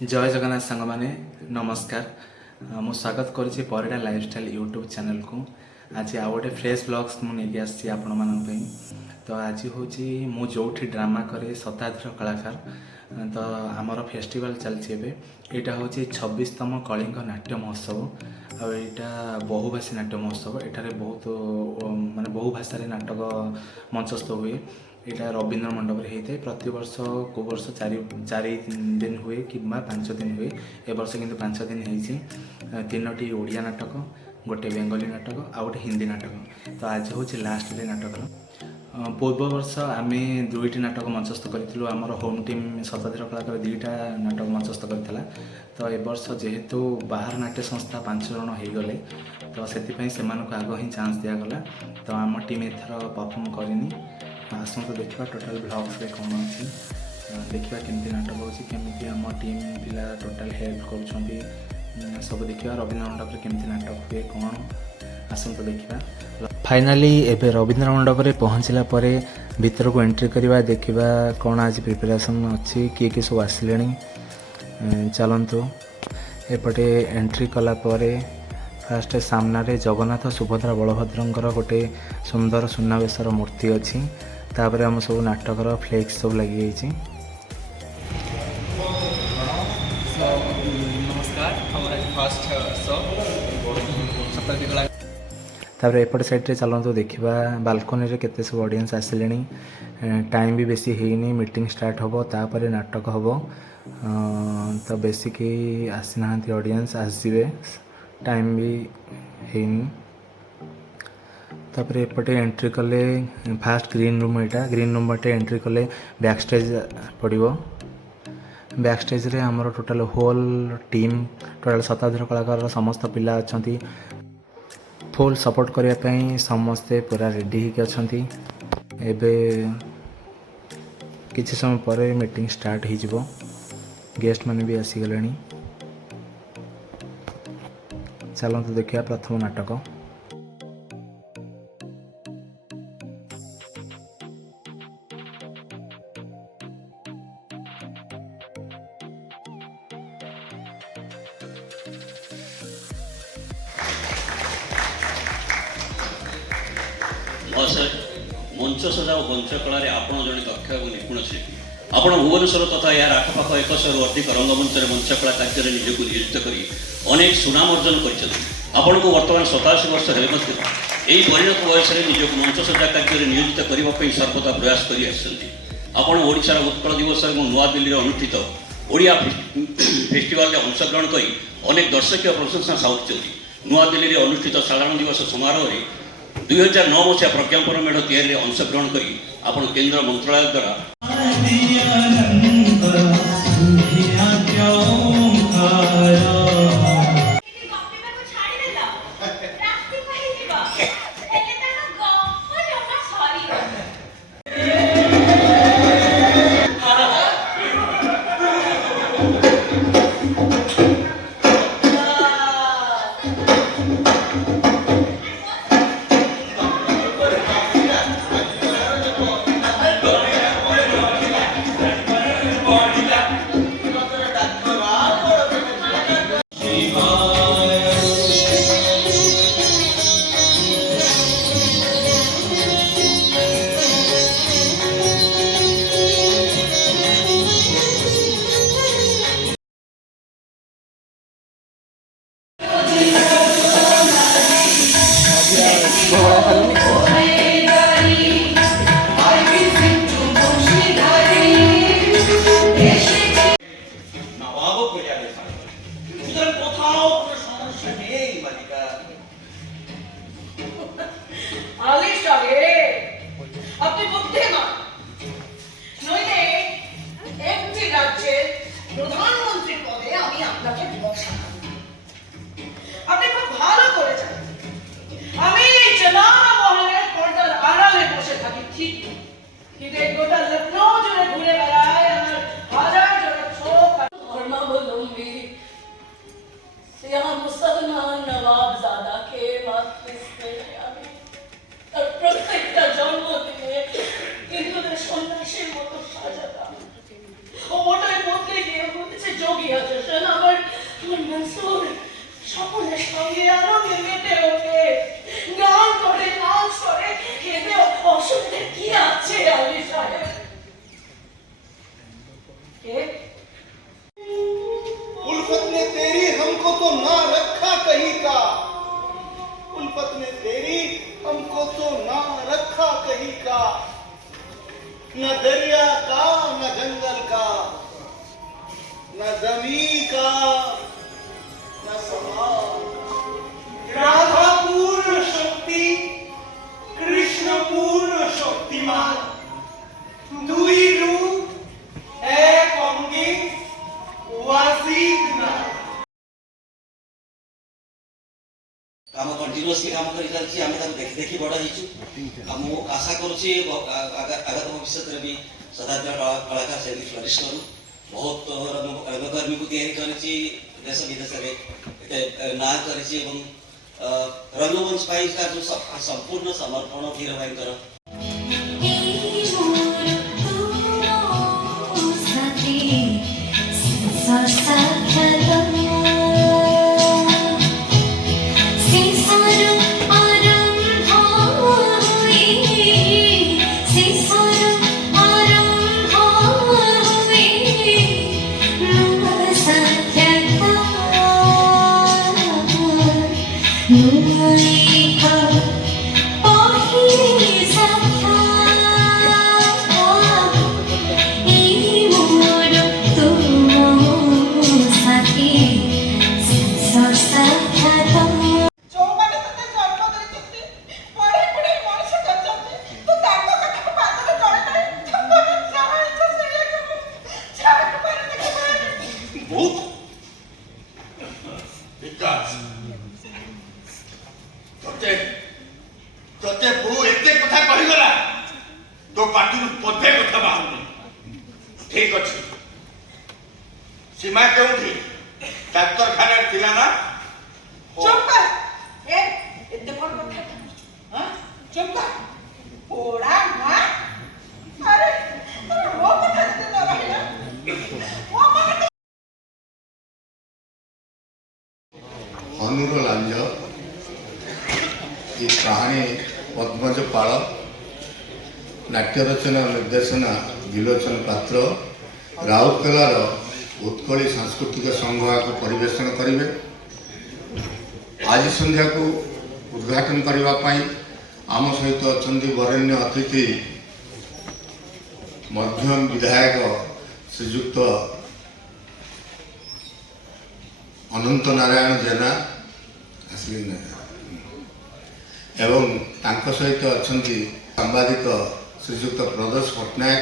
जय जगन्नाथ सांग माने नमस्कार। मु स्वागत करुच्ची परिडा लाइफस्टाइल यूट्यूब चैनल को। आज आ गोटे फ्रेश ब्लॉग्स मुझे आसी आपण मानी। तो आज हूँ मु जो ड्रामा करे शताब्दीर कलाकार। तो आमर फेस्टिवल चलती यहाँ हूँ 26तम कलिंग नाट्य महोत्सव। आईटा बहुभाषी नाट्य महोत्सव। एठारे बहुत माने बहुभाषा नाटक मंचस्थ हुए। यहाँ रवींद्र मंडप होता है। प्रति वर्ष को वर्ष चार दिन हुए कि 5 दिन हुए। ए वर्ष किंतु 5 दिन हो। 3टी ओडिया नाटक, गोटे बेंगली नाटक आ गोटे हिंदी नाटक। तो आज हूँ लास्ट डे नाटक। पूर्व वर्ष आम 2टी नाटक मंचस्थ करूँ। आमर होम टीम शताब्दीर कलाकार 2टा नाटक मंचस्थ करता। तो ए वर्ष जेहेतु बाहर नाट्य संस्था 5 जन हो गले, तो से आग ही चान्स दिगला। तो आम टीम एथर परफॉर्म करनी। आसत देखा टोटाल ब्लॉग्स कौन अच्छी देखा केमती नाटक होमी आम टीम पिला टोटाल हेल्प कर सब देखा। रवींद्र मंडप केमती नाटक हुए कौन आसत देखा। फाइनाली एबे रवींद्र मंडप पहुँचला भीतर को एंट्री करवा देखा कौन आज प्रिपरेशन अच्छी किए किए सब आसिले। चलतु एपटे एंट्री कलापर फास्ट सामने जगन्नाथ सुभद्रा बलभद्रंकर गोटे सुंदर सुनावेशर मूर्ति अच्छी। तापर आम सब नाटकर फ्लेक्स सब लगी जाइए। तापर एपट साइड चलते देखा बालकनी केते सब ऑडियंस आसिले। टाइम भी बेसी है मीटिंग स्टार्ट हम तापर नाटक हम। तो बेसी कहीं आसी ना ऑडियंस आसवे टाइम भी है। तापर एपटे एंट्री कले फास्ट ग्रीन रूम यहाँ ग्रीन रूम बाटे एंट्री कले बैक स्टेज पड़ो। बैक स्टेज रे हमर टोटल होल टीम टोटल शताब्दीर कलाकार समस्त पिला अच्छा फुल सपोर्ट करने समस्ते पूरा रेडी होके अच्छा। एबे किसी समय पर मीटिंग स्टार्ट हो गेस्ट माने भी आसीगले। चलते देखिए प्रथम नाटक। महाशय मंच सजा और मंच कलार आपण जड़े दक्ष और निपुण शिल्पी। आप भुवनेश्वर तथा यार आखपाख 100 अधिक रंगमंच मंच कला कार्य निजक नियोजित कर अनेक सुनाम अर्जन कर बर्तमान 87 वर्ष है परिणत बयस निजक मंच सजा कार्य नियोजित करने सर्वदा प्रयास कर उत्कल दिवस और नुआ दिल्ली अनुष्ठित ओडिया फेस्टिवल अंशग्रहण कर अनेक दर्शक प्रशंसा साधुंट। नुआ दिल्ली में अनुष्ठित साधारण दिवस समारोह में 2009 मसीहा प्रज्ञापन मेढ़ तैयारी अंशग्रहण कर केंद्र मंत्रालय द्वारा প্রধানমন্ত্রীর পদে আমি আপনাকে বসাবো। আপনি খুব ভালো করে জানেন আমি জনানা মহলের পর্দার আড়ালে বসে থাকি ঠিক, কিন্তু এই গোটা লখনৌ জুড়ে ঘুরে বেড়ায় আমার হাজার জনের চোখ। ধর্মাবলম্বী মুসলমান নবাবজাদা কে মাতৃস্তে আমি তার প্রত্যেকটা জন্মদিনে হিন্দুদের সন্ন্যাসীর মতো সাজাতাম। ও ওটাই বলতে গিয়ে বলেছে সকলের সঙ্গে আনন্দে মেতে ওঠে, গান করে নাচ করে, এতে অসুবিধে কি আছে আলী সাহেব? কে? उल्फत ने तेरी हमको तो ना रखा कहीं का, उल्फत ने तेरी हमको तो ना रखा कहीं का, न दरिया का न जंगल का, न जमीन का न सवाल। राधा पूर्ण शक्ति, कृष्ण पूर्ण शक्तिमान, दुई रूप एक अंगी वासिद ना। काम कंटिन्यूअसली काम करी चलछि आमे ताको देखि देखि बड़ हिचु हम आशा करूछि आगत भविष्य भी सदाचार कलाकार से फ्लरिश करू बहुत रंगकर्मी को तैयारी करिछि देश विदेश रे ना करिछि एवं रंगमंच पाई का जो संपूर्ण समर्पण धीर भाईकर ଯୋଉମାନେ ତତେ ଜନ୍ମ ଦେଇଛନ୍ତି, ପଢେଇ ପଢେଇ ମଣିଷ କରିଛନ୍ତି, ତୁ ତାଙ୍କ କଥା ପାଦରେ ତଳେ ନାହିଁ, ତମେ ଯାହା ଇଚ୍ଛା ସେଇଆ କର, ଯାହାକୁ ପାରେ ଦେଖିପାରେ। भूत विकास तोते तोते बो एते कथा कहि गला तो पार्टी पदे कथा बाहुनी ठीक अछि सीमा केउठी डाक्टर खाना थिला ना চুপ কর। এতে বড় কথা হ্যাঁ, চুপ কর। ওরা মা আরে আরে ও কথা দিতে না রহিলা ও মানে हनुर लांज ये कहानी पद्मज पाल नाट्य रचना निर्देशना विलोचन पात्र राउरकेलार उत्कली सांस्कृतिक संघ को परिवेषण करेंगे। आज संध्या को उद्घाटन करने आम सहित अच्छा वरेण्य अतिथि मध्यम विधायक श्रीजुक्त अनंत नारायण जेना एवं तांको सहित अच्छा सांबादिक श्रीजुक्त प्रदोष पट्टनायक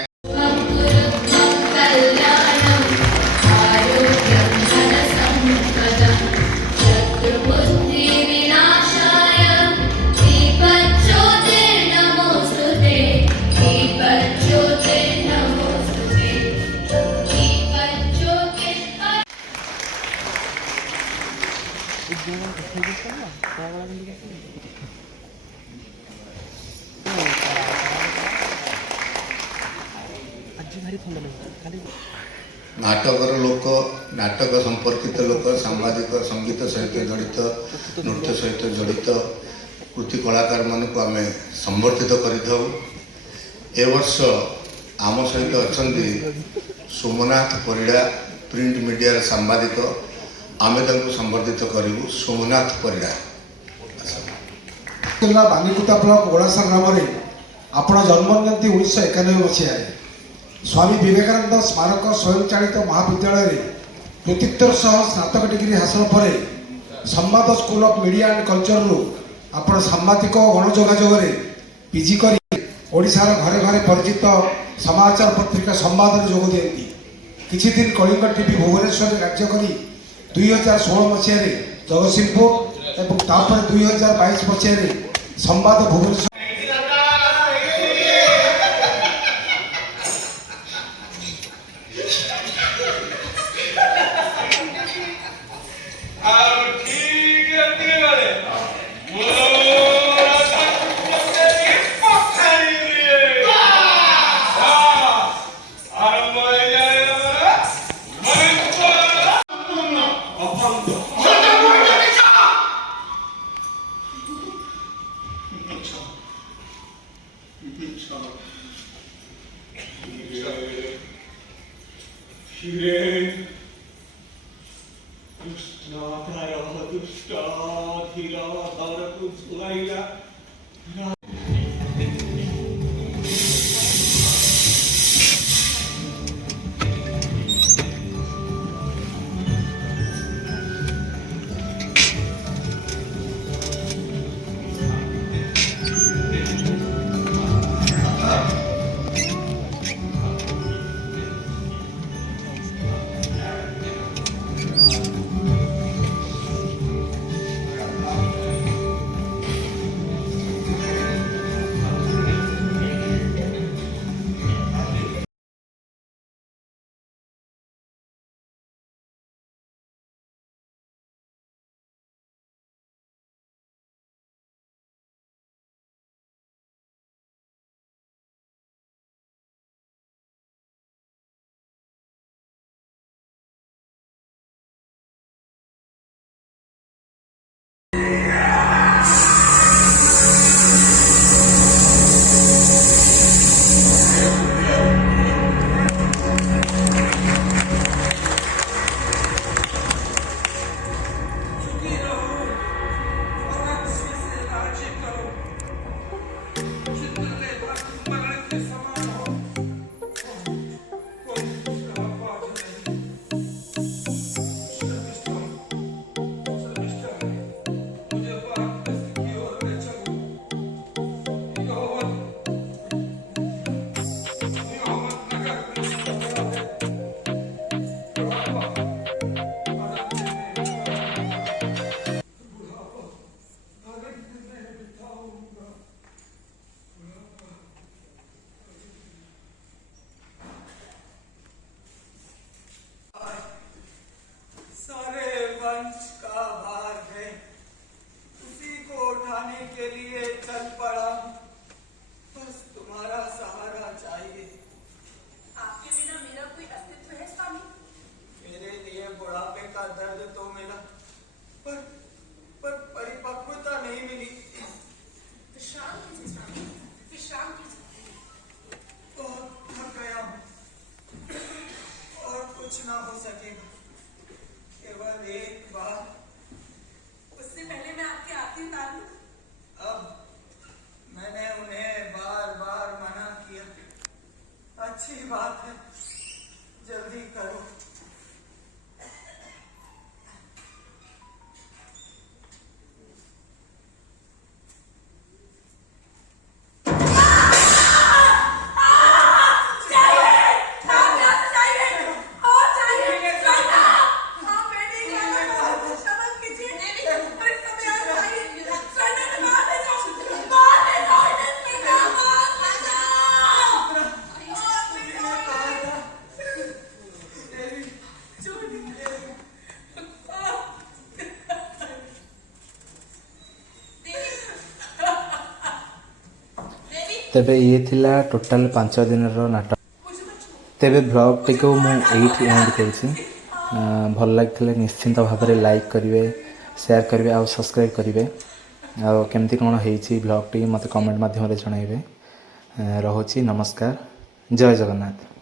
नाटकर लोक नाटक संपर्कित लोक सांबादिक संगीत सहित जड़ित नृत्य सहित जड़ित कृति कलाकार मान को आम संबर्धित कर वर्ष आम सहित अच्छा सोमनाथ परिड़ा प्रिंट मीडिया सांबादिक आम संबर्धित करूँ सोमनाथ परिड़ा जिला बानीकुटा ब्लॉक ओडासा ग्राम में आपण जन्म नियंती 1991 मसीह स्वामी विवेकानंद स्मारक स्वयं चालित महाविद्यालय कृतित्वर सह स्नातक डिग्री हासिल पर संवाद school of media and culture रु आपण सांबादिक गणयोगाजोग पीजी कर ओडिशार घरे घरे परिचित समाचार पत्रिका संवाद जोग दियंती किछि दिन कलिंग टीवी भुवनेश्वर राज्य करी 2016 मसीह जगतसिंहपुर एवं तापर 2022 मसीह संवाद भुवनेश्वर କୃଷ୍ଣକାର ଦୁଷ୍ଟ ଧୀର ଧରକୁ ଝୁଲାଇଲା। तेबे ये थिला टोटाल 5 दिनर नाटक। तेबे ब्लॉगटी को मु एठी एंड करूछि। भल लागथिले निश्चिंत भाव में लाइक करेंगे, शेयर करेंगे और सब्सक्राइब करेंगे। आ केमती कौन होइछि ब्लॉगटी मत कमेंट माध्यम रे जणाइबे। रहुछि नमस्कार, जय जगन्नाथ।